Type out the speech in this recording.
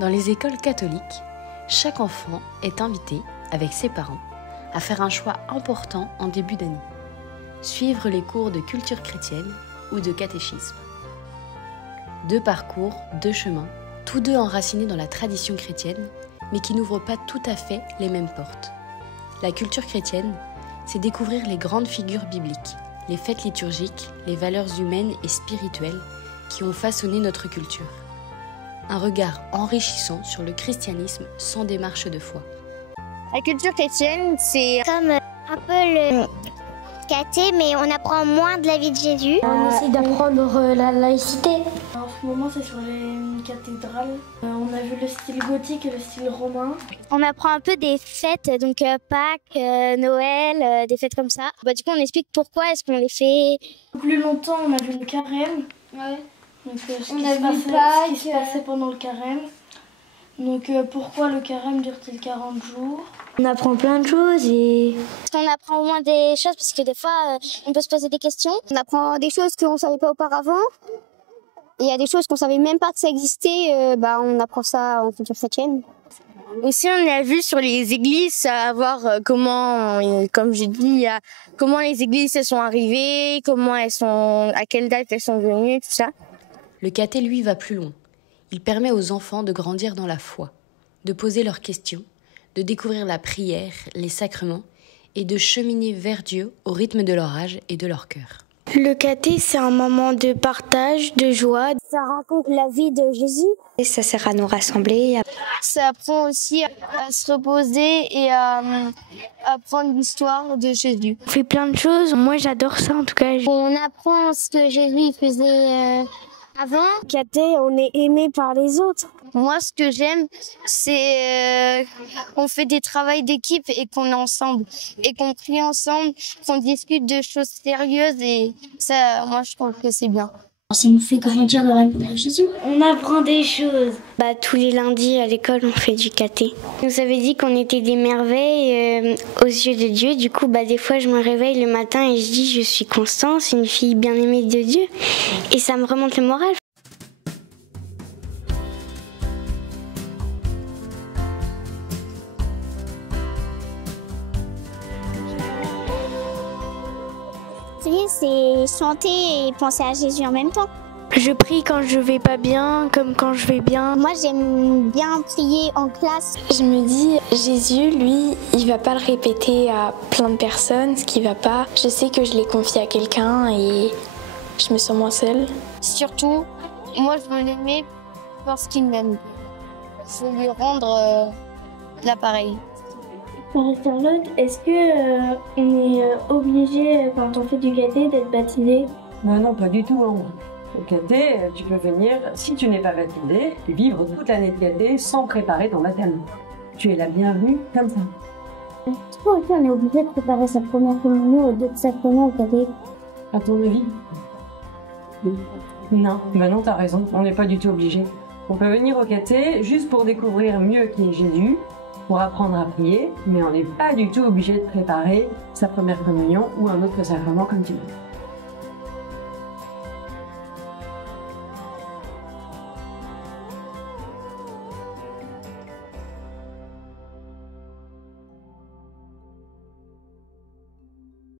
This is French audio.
Dans les écoles catholiques, chaque enfant est invité, avec ses parents, à faire un choix important en début d'année. Suivre les cours de culture chrétienne ou de catéchisme. 2 parcours, 2 chemins, tous deux enracinés dans la tradition chrétienne, mais qui n'ouvrent pas tout à fait les mêmes portes. La culture chrétienne, c'est découvrir les grandes figures bibliques, les fêtes liturgiques, les valeurs humaines et spirituelles qui ont façonné notre culture. Un regard enrichissant sur le christianisme sans démarche de foi. La culture chrétienne, c'est comme un peu le caté, mais on apprend moins de la vie de Jésus. On essaie d'apprendre la laïcité. En ce moment, c'est sur les cathédrales. On a vu le style gothique et le style romain. On apprend un peu des fêtes, donc Pâques, Noël, des fêtes comme ça. Du coup, on explique pourquoi est-ce qu'on les fait. Plus longtemps, on a vu le carême. Ouais. Donc, ce qui se passait pendant le carême. Donc pourquoi le carême dure-t-il 40 jours? On apprend plein de choses et... On apprend au moins des choses parce que des fois, on peut se poser des questions. On apprend des choses qu'on ne savait pas auparavant. Et il y a des choses qu'on ne savait même pas que ça existait. On apprend ça en culture chrétienne. Aussi, on a vu sur les églises, savoir comment, comme j'ai dit, comment les églises elles sont arrivées, à quelle date elles sont venues, tout ça. Le caté, lui, va plus loin. Il permet aux enfants de grandir dans la foi, de poser leurs questions, de découvrir la prière, les sacrements et de cheminer vers Dieu au rythme de leur âge et de leur cœur. Le caté, c'est un moment de partage, de joie. Ça raconte la vie de Jésus. Et ça sert à nous rassembler. Ça apprend aussi à se reposer et à apprendre l'histoire de Jésus. On fait plein de choses. Moi, j'adore ça en tout cas. On apprend ce que Jésus faisait avant. Caté, on est aimé par les autres. Moi, ce que j'aime, c'est qu'on fait des travaux d'équipe et qu'on est ensemble. Et qu'on prie ensemble, qu'on discute de choses sérieuses. Et ça, moi, je trouve que c'est bien. Ça nous fait grandir dans l'amour de Jésus. On apprend des choses. Tous les lundis à l'école, on fait du caté. On nous avait dit qu'on était des merveilles aux yeux de Dieu. Du coup, des fois, je me réveille le matin et je dis je suis Constance, une fille bien aimée de Dieu. Et ça me remonte le moral. C'est chanter et penser à Jésus en même temps. Je prie quand je vais pas bien, comme quand je vais bien. Moi, j'aime bien prier en classe. Je me dis, Jésus, lui, il va pas le répéter à plein de personnes, ce qui va pas. Je sais que je l'ai confié à quelqu'un et je me sens moins seule. Surtout, moi, je veux l'aimer parce qu'il m'aime. Je veux lui rendre l'appareil. Marie-Charlotte, est-ce que on est obligé, quand on fait du caté, d'être baptisé? Non, pas du tout. Au caté, tu peux venir, si tu n'es pas baptisé, et vivre toute l'année de caté sans préparer ton baptême. Tu es la bienvenue comme ça. Pourquoi aussi on est obligé de préparer sa première communion ou d'autres sacrements au caté? À ton avis? Non, non, t'as raison, on n'est pas du tout obligé. On peut venir au caté juste pour découvrir mieux qui est Jésus, pour apprendre à prier, mais on n'est pas du tout obligé de préparer sa première communion ou un autre sacrement comme tu veux.